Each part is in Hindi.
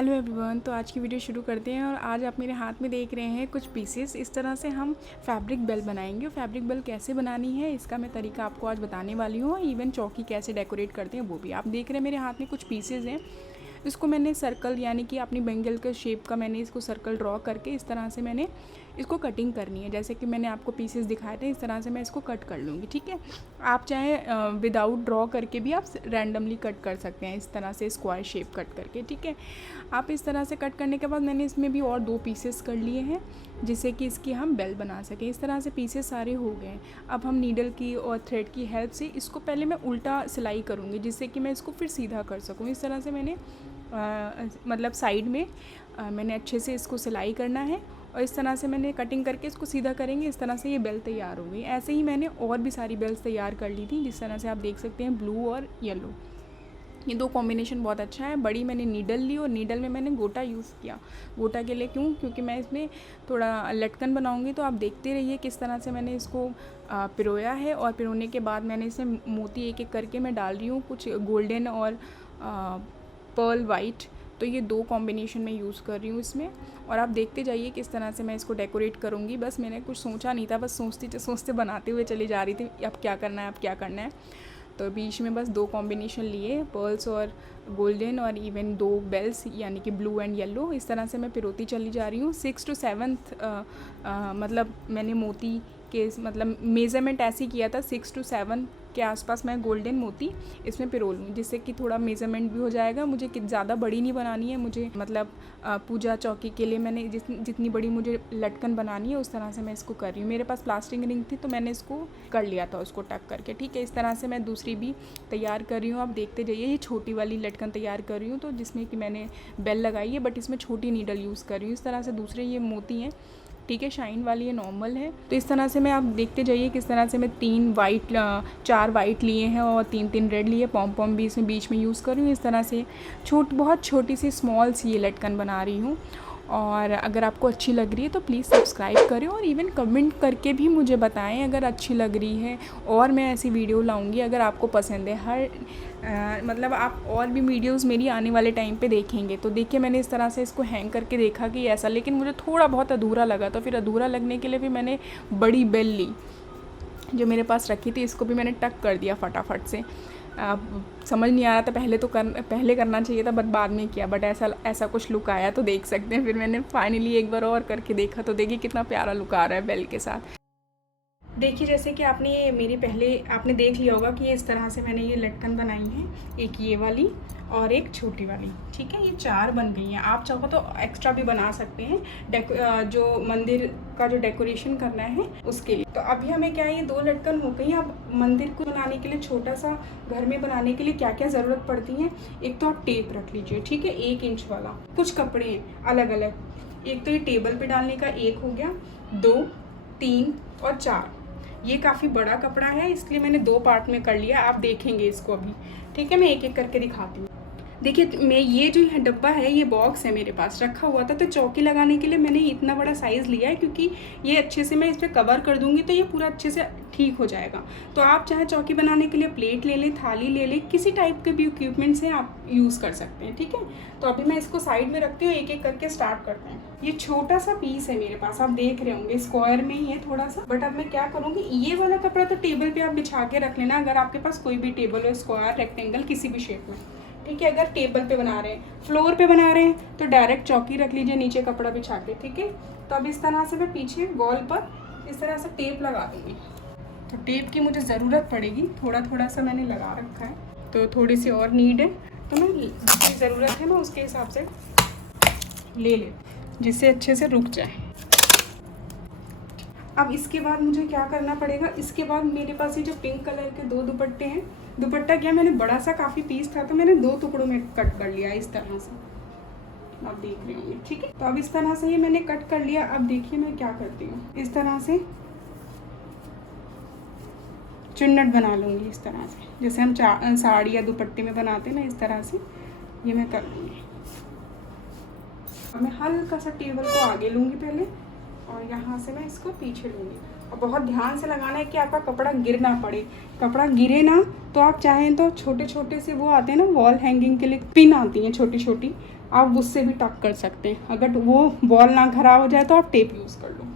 हेलो एवरीवन, तो आज की वीडियो शुरू करते हैं। और आज आप मेरे हाथ में देख रहे हैं कुछ पीसेस। इस तरह से हम फैब्रिक बेल बनाएंगे। फैब्रिक बेल कैसे बनानी है इसका मैं तरीका आपको आज बताने वाली हूँ। इवन चौकी कैसे डेकोरेट करते हैं वो भी आप देख रहे हैं। मेरे हाथ में कुछ पीसेस हैं। इसको मैंने सर्कल यानी कि अपनी बेंगल के शेप का मैंने इसको सर्कल ड्रॉ करके इस तरह से मैंने इसको कटिंग करनी है। जैसे कि मैंने आपको पीसेस दिखाए थे, इस तरह से मैं इसको कट कर लूँगी। ठीक है, आप चाहे विदाउट ड्रॉ करके भी आप रैंडमली कट कर सकते हैं, इस तरह से स्क्वायर शेप कट करके। ठीक है, आप इस तरह से कट करने के बाद मैंने इसमें भी और 2 पीसेस कर लिए हैं जिससे कि इसकी हम बेल बना सकें। इस तरह से पीसेस सारे हो गए। अब हम नीडल की और थ्रेड की हेल्प से इसको पहले मैं उल्टा सिलाई करूँगी जिससे कि मैं इसको फिर सीधा कर सकूँ। इस तरह से मैंने मतलब साइड में मैंने अच्छे से इसको सिलाई करना है और इस तरह से मैंने कटिंग करके इसको सीधा करेंगे। इस तरह से ये बेल तैयार हो गई। ऐसे ही मैंने और भी सारी बेल्स तैयार कर ली थी, जिस तरह से आप देख सकते हैं ब्लू और येलो। ये 2 कॉम्बिनेशन बहुत अच्छा है। बड़ी मैंने नीडल ली और नीडल में मैंने गोटा यूज़ किया। गोटा के लिए क्योंकि मैं इसमें थोड़ा लटकन बनाऊंगी, तो आप देखते रहिए किस तरह से मैंने इसको पिरोया है। और पिरोने के बाद मैंने इसमें मोती एक एक करके मैं डाल रही हूँ, कुछ गोल्डन और पर्ल वाइट। तो ये 2 कॉम्बिनेशन में यूज़ कर रही हूँ इसमें। और आप देखते जाइए किस तरह से मैं इसको डेकोरेट करूँगी। बस मैंने कुछ सोचा नहीं था, बस सोचते बनाते हुए चली जा रही थी अब क्या करना है, अब क्या करना है। तो बीच में बस 2 कॉम्बिनेशन लिए, पर्ल्स और गोल्डन, और इवन 2 बेल्स यानी कि ब्लू एंड येलो। इस तरह से मैं पिरोती चली जा रही हूँ। 6 to 7 मतलब मैंने मोती के मतलब मेज़रमेंट ऐसे किया था, 6 to 7 के आसपास मैं गोल्डन मोती इसमें पिरो लूँ, जिससे कि थोड़ा मेज़रमेंट भी हो जाएगा। मुझे ज़्यादा बड़ी नहीं बनानी है, मुझे मतलब पूजा चौकी के लिए मैंने जितनी बड़ी मुझे लटकन बनानी है उस तरह से मैं इसको कर रही हूँ। मेरे पास प्लास्टिक रिंग थी तो मैंने इसको कर लिया था, उसको टक करके। ठीक है, इस तरह से मैं दूसरी भी तैयार कर रही हूँ। आप देखते जाइए। ये छोटी वाली लटकन तैयार कर रही हूँ, तो जिसमें कि मैंने बेल लगाई है, बट इसमें छोटी नीडल यूज़ कर रही हूँ। इस तरह से दूसरे ये मोती हैं, ठीक है, शाइन वाली ये नॉर्मल है। तो इस तरह से मैं आप देखते जाइए किस तरह से मैं 4 वाइट लिए हैं और 3 रेड लिए। पॉम भी इसमें बीच में यूज़ कर रही हूँ। इस तरह से बहुत छोटी सी स्मॉल सी ये लटकन बना रही हूँ। और अगर आपको अच्छी लग रही है तो प्लीज़ सब्सक्राइब करें और इवन कमेंट करके भी मुझे बताएं अगर अच्छी लग रही है। और मैं ऐसी वीडियो लाऊंगी अगर आपको पसंद है। मतलब आप और भी वीडियोस मेरी आने वाले टाइम पे देखेंगे। तो देखिए, मैंने इस तरह से इसको हैंग करके देखा कि ऐसा, लेकिन मुझे थोड़ा बहुत अधूरा लगा। तो फिर अधूरा लगने के लिए भी मैंने बड़ी बेल ली जो मेरे पास रखी थी, इसको भी मैंने टक कर दिया फटाफट से। समझ नहीं आ रहा था पहले करना चाहिए था, बट बाद में किया। बट ऐसा कुछ लुक आया तो देख सकते हैं। फिर मैंने फाइनली एक बार और करके देखा तो देखिए कितना प्यारा लुक आ रहा है बेल के साथ। देखिए, जैसे कि आपने देख लिया होगा कि इस तरह से मैंने ये लटकन बनाई है, एक ये वाली और एक छोटी वाली। ठीक है, ये 4 बन गई हैं। आप चाहो तो एक्स्ट्रा भी बना सकते हैं जो मंदिर का जो डेकोरेशन करना है उसके लिए। तो अभी हमें क्या है, ये 2 लटकन हो गई। अब मंदिर को बनाने के लिए, छोटा सा घर में बनाने के लिए क्या क्या ज़रूरत पड़ती है। एक तो आप टेप रख लीजिए, ठीक है, 1 इंच वाला। कुछ कपड़े हैं अलग अलग। एक तो ये टेबल पे डालने का 1 हो गया, 2, 3 और 4। ये काफ़ी बड़ा कपड़ा है, इसलिए मैंने 2 पार्ट में कर लिया। आप देखेंगे इसको अभी। ठीक है, मैं एक एक करके दिखाती हूँ। देखिए, मैं ये जो है डब्बा है, ये बॉक्स है मेरे पास रखा हुआ था। तो चौकी लगाने के लिए मैंने इतना बड़ा साइज़ लिया है, क्योंकि ये अच्छे से मैं इस पर कवर कर दूंगी तो ये पूरा अच्छे से ठीक हो जाएगा। तो आप चाहे चौकी बनाने के लिए प्लेट ले लें, थाली ले लें, किसी टाइप के भी इक्विपमेंट से आप यूज़ कर सकते हैं। ठीक है, तो अभी मैं इसको साइड में रखती हूँ, एक एक करके स्टार्ट करते हैं। ये छोटा सा पीस है मेरे पास, आप देख रहे होंगे स्क्वायर में ही है थोड़ा सा। बट अब मैं क्या करूँगी, ये वाला कपड़ा तो टेबल पे आप बिछा के रख लेना, अगर आपके पास कोई भी टेबल हो, स्क्वायर, रेक्टेंगल, किसी भी शेप में। ठीक है, अगर टेबल पे बना रहे हैं, फ्लोर पे बना रहे हैं, तो डायरेक्ट चौकी रख लीजिए नीचे कपड़ा बिछा के। ठीक है, तो अब इस तरह से मैं पीछे वॉल पर इस तरह से टेप लगा दूँगी। तो टेप की मुझे ज़रूरत पड़ेगी, थोड़ा सा मैंने लगा रखा है, तो थोड़ी सी और नीड है। तो मैं जितनी ज़रूरत है मैं उसके हिसाब से ले लें, जिससे अच्छे से रुक जाए। अब इसके बाद मुझे क्या करना पड़ेगा, इसके बाद मेरे पास ये जो पिंक कलर के 2 दुपट्टे हैं। दुपट्टा क्या, मैंने बड़ा सा काफ़ी पीस था तो मैंने 2 टुकड़ों में कट कर लिया इस तरह से, आप देख रहे होंगे। ठीक है, तो अब इस तरह से ये मैंने कट कर लिया। अब देखिए मैं क्या करती हूँ, इस तरह से चुन्नट बना लूँगी, इस तरह से जैसे हम साड़ी या दुपट्टे में बनाते हैं ना, इस तरह से ये मैं कर लूँगी। अब मैं हल्का सा टेबल को आगे लूँगी पहले, और यहाँ से मैं इसको पीछे लूँगी। और बहुत ध्यान से लगाना है कि आपका कपड़ा गिर ना पड़े। कपड़ा गिरे ना तो आप चाहें तो छोटे छोटे से वो आते हैं ना वॉल हैंगिंग के लिए, पिन आती हैं छोटी छोटी, आप उससे भी टक कर सकते हैं। अगर वो बॉल ना ख़राब हो जाए तो आप टेप यूज़ कर लो।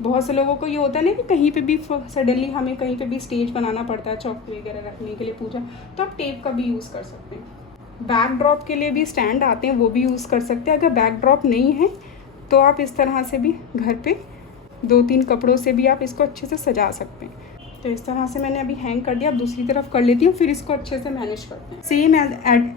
बहुत से लोगों को ये होता है ना कि कहीं पे भी सडनली हमें कहीं पे भी स्टेज बनाना पड़ता है चौकी वगैरह रखने के लिए पूजा, तो आप टेप का भी यूज़ कर सकते हैं। बैक ड्रॉप के लिए भी स्टैंड आते हैं, वो भी यूज़ कर सकते हैं। अगर बैक ड्रॉप नहीं है तो आप इस तरह से भी घर पे 2-3 कपड़ों से भी आप इसको अच्छे से सजा सकते हैं। तो इस तरह से मैंने अभी हैंग कर दिया। अब दूसरी तरफ कर लेती हूँ, फिर इसको अच्छे से मैनेज करते हैं। सेम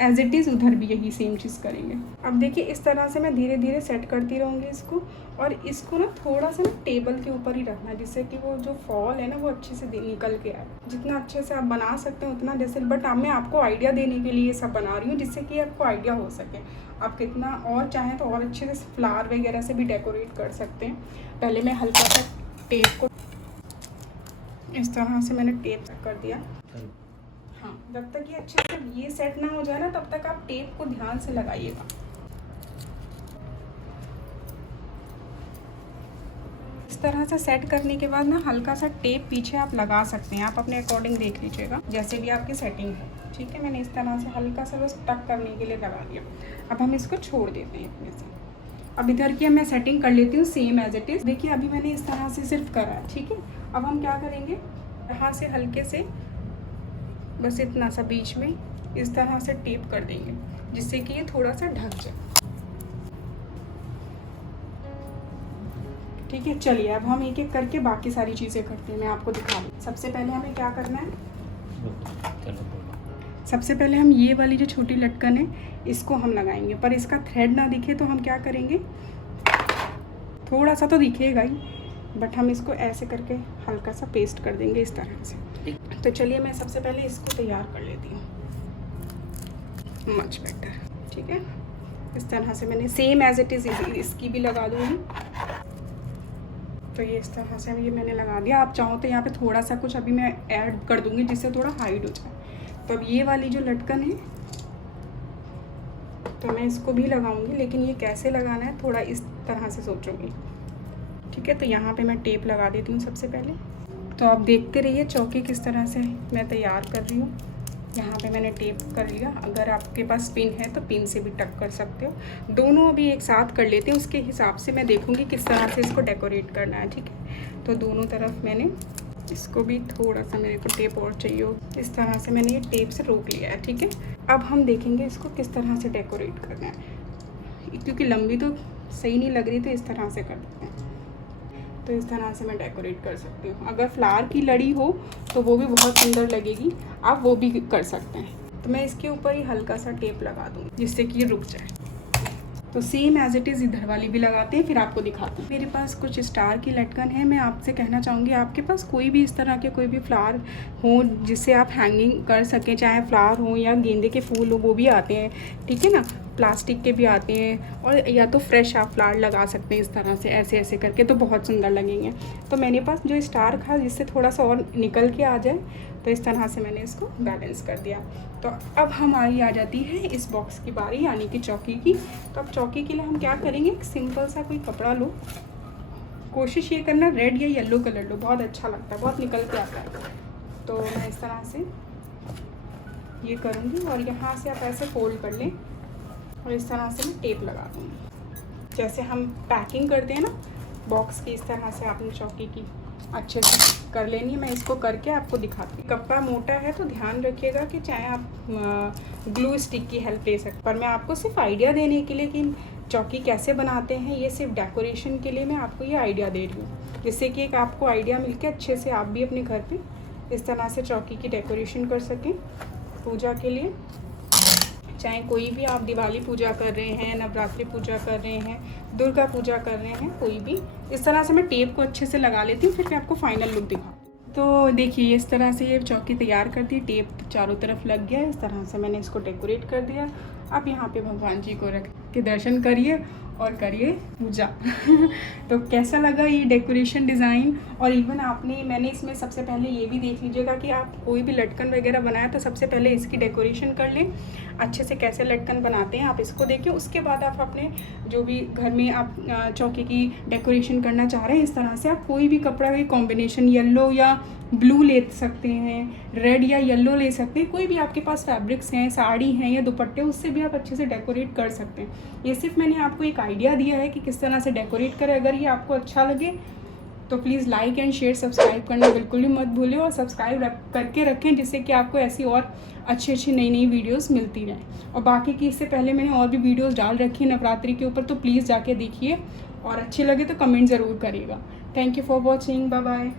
एज इट इज़ उधर भी यही सेम चीज़ करेंगे। अब देखिए इस तरह से मैं धीरे धीरे सेट करती रहूँगी इसको, और इसको ना थोड़ा सा ना टेबल के ऊपर ही रखना है, जिससे कि वो जो फॉल है ना वो अच्छे से निकल के आए। जितना अच्छे से आप बना सकते हैं उतना, जैसे बट अब मैं आपको आइडिया देने के लिए सब बना रही हूँ, जिससे कि आपको आइडिया हो सके। आप कितना और चाहें तो और अच्छे से फ्लावर वगैरह से भी डेकोरेट कर सकते हैं। पहले मैं हल्का सा टेप को इस तरह से मैंने टेप कर दिया। हाँ, जब तक ये अच्छे से ये सेट ना हो जाए ना तब तक आप टेप को ध्यान से लगाइएगा। इस तरह से सेट करने के बाद ना हल्का सा टेप पीछे आप लगा सकते हैं। आप अपने अकॉर्डिंग देख लीजिएगा, जैसे भी आपकी सेटिंग है। ठीक है, मैंने इस तरह से हल्का सा बस टक करने के लिए लगा दिया। अब हम इसको छोड़ देते हैं अपने से। अब इधर की मैं सेटिंग कर लेती हूँ सेम एज इट इज़। देखिए अभी मैंने इस तरह से सिर्फ करा है। ठीक है, अब हम क्या करेंगे, यहाँ से हल्के से बस इतना सा बीच में इस तरह से टेप कर देंगे, जिससे कि ये थोड़ा सा ढक जाए। ठीक है, चलिए अब हम एक एक करके बाकी सारी चीज़ें करते हैं। मैं आपको दिखा दूँ। सबसे पहले हमें क्या करना है, सबसे पहले हम ये वाली जो छोटी लटकन है इसको हम लगाएंगे, पर इसका थ्रेड ना दिखे तो हम क्या करेंगे, थोड़ा सा तो दिखेगा ही, बट हम इसको ऐसे करके हल्का सा पेस्ट कर देंगे इस तरह से। तो चलिए मैं सबसे पहले इसको तैयार कर लेती हूँ, मच बेटर। ठीक है, इस तरह से मैंने सेम एज इट इज़ इसकी भी लगा दूँगी। तो ये इस तरह से ये मैंने लगा दिया। आप चाहो तो यहाँ पे थोड़ा सा कुछ अभी मैं ऐड कर दूँगी, जिससे थोड़ा हाइड हो जाए। तो अब ये वाली जो लटकन है तो मैं इसको भी लगाऊंगी, लेकिन ये कैसे लगाना है थोड़ा इस तरह से सोचूंगी। ठीक है, तो यहाँ पे मैं टेप लगा देती हूँ सबसे पहले। तो आप देखते रहिए चौकी किस तरह से मैं तैयार कर रही हूँ। यहाँ पे मैंने टेप कर लिया। अगर आपके पास पिन है तो पिन से भी टक कर सकते हो। दोनों अभी एक साथ कर लेते हैं, उसके हिसाब से मैं देखूँगी किस तरह से इसको डेकोरेट करना है। ठीक है, तो दोनों तरफ मैंने इसको भी थोड़ा सा मेरे को टेप और चाहिए हो, इस तरह से मैंने ये टेप से रोक लिया है। ठीक है, अब हम देखेंगे इसको किस तरह से डेकोरेट करना है, क्योंकि लंबी तो सही नहीं लग रही, तो इस तरह से कर देते हैं। तो इस तरह से मैं डेकोरेट कर सकती हूँ। अगर फ्लावर की लड़ी हो तो वो भी बहुत सुंदर लगेगी, आप वो भी कर सकते हैं। तो मैं इसके ऊपर ही हल्का सा टेप लगा दूँगी, जिससे कि ये रुक जाए। तो सेम एज इट इज़ इधर वाली भी लगाते हैं, फिर आपको दिखाते हैं। मेरे पास कुछ स्टार की लटकन है। मैं आपसे कहना चाहूँगी आपके पास कोई भी इस तरह के कोई भी फ्लावर हो जिससे आप हैंगिंग कर सकें, चाहे फ्लावर हो या गेंदे के फूल हो, वो भी आते हैं। ठीक है ना, प्लास्टिक के भी आते हैं, और या तो फ्रेश आप फ्लावर लगा सकते हैं इस तरह से, ऐसे ऐसे करके, तो बहुत सुंदर लगेंगे। तो मेरे पास जो स्टार था जिससे थोड़ा सा और निकल के आ जाए, तो इस तरह से मैंने इसको बैलेंस कर दिया। तो अब हमारी आ जाती है इस बॉक्स की बारी, यानी कि चौकी की। तो अब चौकी के लिए हम क्या करेंगे, एक सिंपल सा कोई कपड़ा लो। कोशिश ये करना रेड या येलो कलर लो, बहुत अच्छा लगता है, बहुत निकल के आता है। तो मैं इस तरह से ये करूँगी, और यहाँ से आप ऐसे फोल्ड कर लें, और इस तरह से मैं टेप लगा दूँगी। जैसे हम पैकिंग करते हैं ना बॉक्स की, इस तरह से आपने चौकी की अच्छे से कर लेनी है। मैं इसको करके आपको दिखाती हूँ। कपड़ा मोटा है तो ध्यान रखिएगा कि चाहे आप ग्लू स्टिक की हेल्प ले सकते, पर मैं आपको सिर्फ आइडिया देने के लिए कि चौकी कैसे बनाते हैं, ये सिर्फ डेकोरेशन के लिए मैं आपको ये आइडिया दे रही हूँ, जिससे कि एक आपको आइडिया मिलके अच्छे से आप भी अपने घर पे इस तरह से चौकी की डेकोरेशन कर सकें पूजा के लिए। चाहे कोई भी आप दिवाली पूजा कर रहे हैं, नवरात्रि पूजा कर रहे हैं, दुर्गा पूजा कर रहे हैं, कोई भी। इस तरह से मैं टेप को अच्छे से लगा लेती हूँ, फिर मैं आपको फाइनल लुक दिखाऊँ। तो देखिए इस तरह से ये चौकी तैयार कर दी, टेप चारों तरफ लग गया, इस तरह से मैंने इसको डेकोरेट कर दिया। अब यहाँ पे भगवान जी को रख के दर्शन करिए और करिए पूजा। तो कैसा लगा ये डेकोरेशन डिज़ाइन, और इवन मैंने इसमें सबसे पहले ये भी देख लीजिएगा कि आप कोई भी लटकन वगैरह बनाया तो सबसे पहले इसकी डेकोरेशन कर लें। अच्छे से कैसे लटकन बनाते हैं आप इसको देखिए। उसके बाद आप अपने जो भी घर में आप चौकी की डेकोरेशन करना चाह रहे हैं, इस तरह से आप कोई भी कपड़ा की कॉम्बिनेशन येलो या ब्लू ले सकते हैं, रेड या येलो ले सकते हैं, कोई भी आपके पास फैब्रिक्स हैं, साड़ी हैं या दुपट्टे, उससे भी आप अच्छे से डेकोरेट कर सकते हैं। ये सिर्फ मैंने आपको एक आइडिया दिया है कि किस तरह से डेकोरेट करें। अगर ये आपको अच्छा लगे तो please like and share, subscribe करना बिल्कुल भी मत भूलें और सब्सक्राइब करके रखें, जिससे कि आपको ऐसी और अच्छी नई नई वीडियोस मिलती रहें। और बाकी की इससे पहले मैंने और भी वीडियोस डाल रखी है नवरात्रि के ऊपर, तो प्लीज़ जाके देखिए और अच्छी लगे तो कमेंट ज़रूर करिएगा। Thank you for watching, bye bye.